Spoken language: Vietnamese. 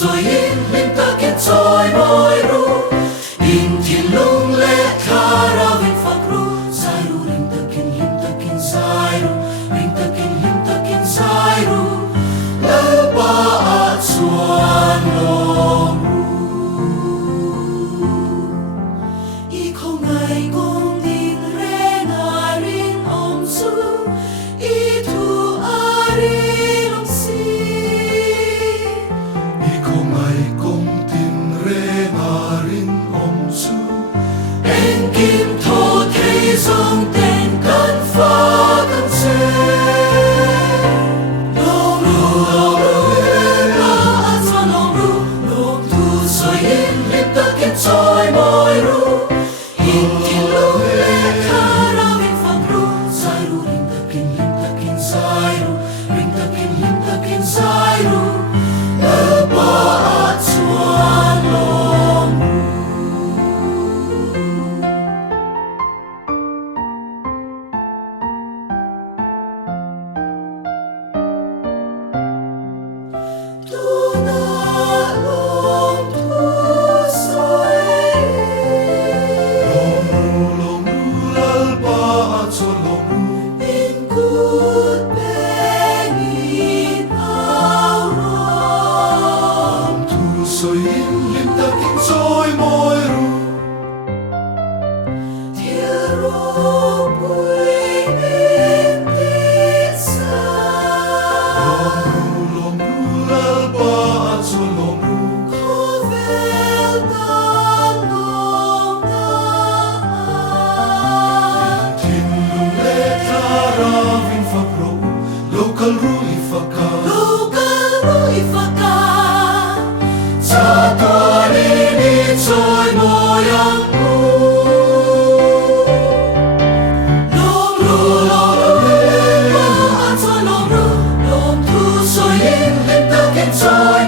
所以令得見在愛路，迎天龍และคาราวินฟักรูสายรูริงตะกินสายรูริงตะกินสายรูแล้วป่าอาจวนลงรูอีคงไงกงดินเรนารินอมซูอีทูอาริลงซีอีคงไงกงดินเรนารินอมซู En kim thô thế dòng tên căn phá căn xe Long ru la an xoan long thu soi in lim ta kiến trôi môi ru In thiên lung lệ khá ra vinh phang ru Sai ru lim ta kiến sai ru Lim ta kiến sai ru Ở ba an xoan long Tu na long thu soi Long ru lal pa at so long ru In good bangin out tu so in lim ta kin soi moi ru Thiêu rô bùi in tít xa Long ru lal pa at so long ru Có vel tan long na Tin lung le ta ra vin fa pro local ru I fa ka Local rui phaka Cha toa ni ni trôi moyang mu Long ru la an xoan long ru Long thu soi in lim ta kiến trôi